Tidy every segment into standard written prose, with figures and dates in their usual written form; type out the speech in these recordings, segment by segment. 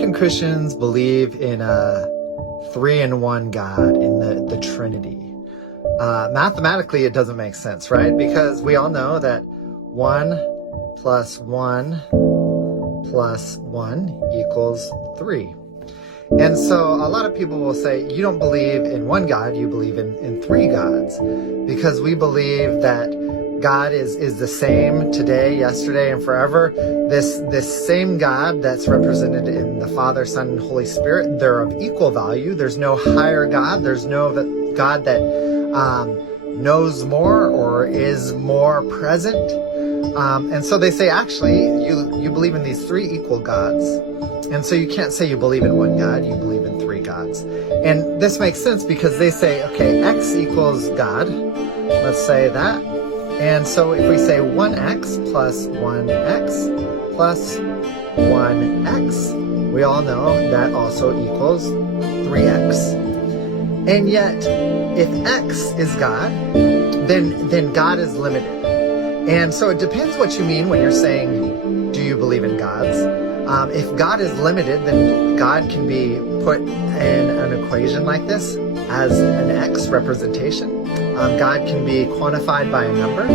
American Christians believe in a three-in-one God, in the Trinity. Mathematically, it doesn't make sense, right? Because we all know that 1 plus 1 plus 1 equals 3. And so a lot of people will say, you don't believe in one God, you believe in three gods. Because we believe that God is the same today, yesterday, and forever. This same God that's represented in the Father, Son, and Holy Spirit, they're of equal value. There's no higher God. There's no God that knows more or is more present. And so they say, actually, you believe in these three equal gods. And so you can't say you believe in one God, you believe in three gods. And this makes sense because they say, okay, X equals God. Let's say that. And so if we say 1x plus 1x plus 1x, we all know that also equals 3x. And yet, if x is God, then God is limited. And so it depends what you mean when you're saying, do you believe in gods? If God is limited, then God can be put in an equation like this as an x representation. God can be quantified by a number.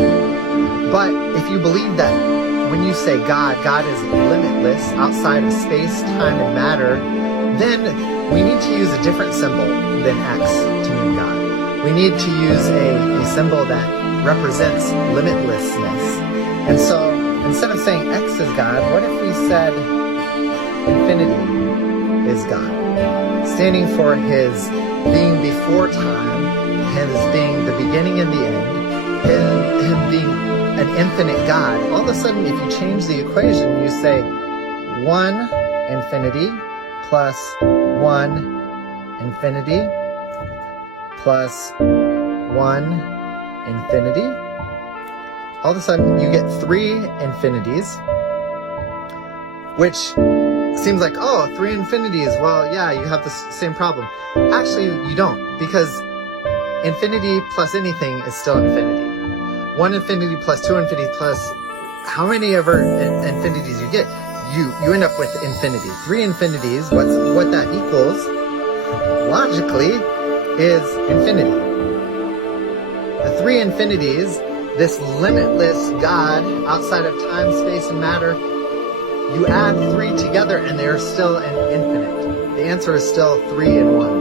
But if you believe that when you say God is limitless outside of space, time, and matter, then we need to use a different symbol than x to mean God. We need to use a symbol that represents limitlessness. And so instead of saying x is God, what if we said infinity is God, standing for his being before time, his being the beginning and the end, him being an infinite God. All of a sudden, if you change the equation, you say 1 infinity plus 1 infinity plus 1 infinity. All of a sudden, you get 3 infinities, which seems like, oh, 3 infinities. Well, yeah, you have the same problem. Actually, you don't, because infinity plus anything is still infinity. 1 infinity plus 2 infinity plus how many ever infinities you get, you end up with infinity. 3 infinities, what that equals, logically, is infinity. The 3 infinities, this limitless God outside of time, space, and matter, you add 3 together and they're still an infinite. The answer is still 3 in 1.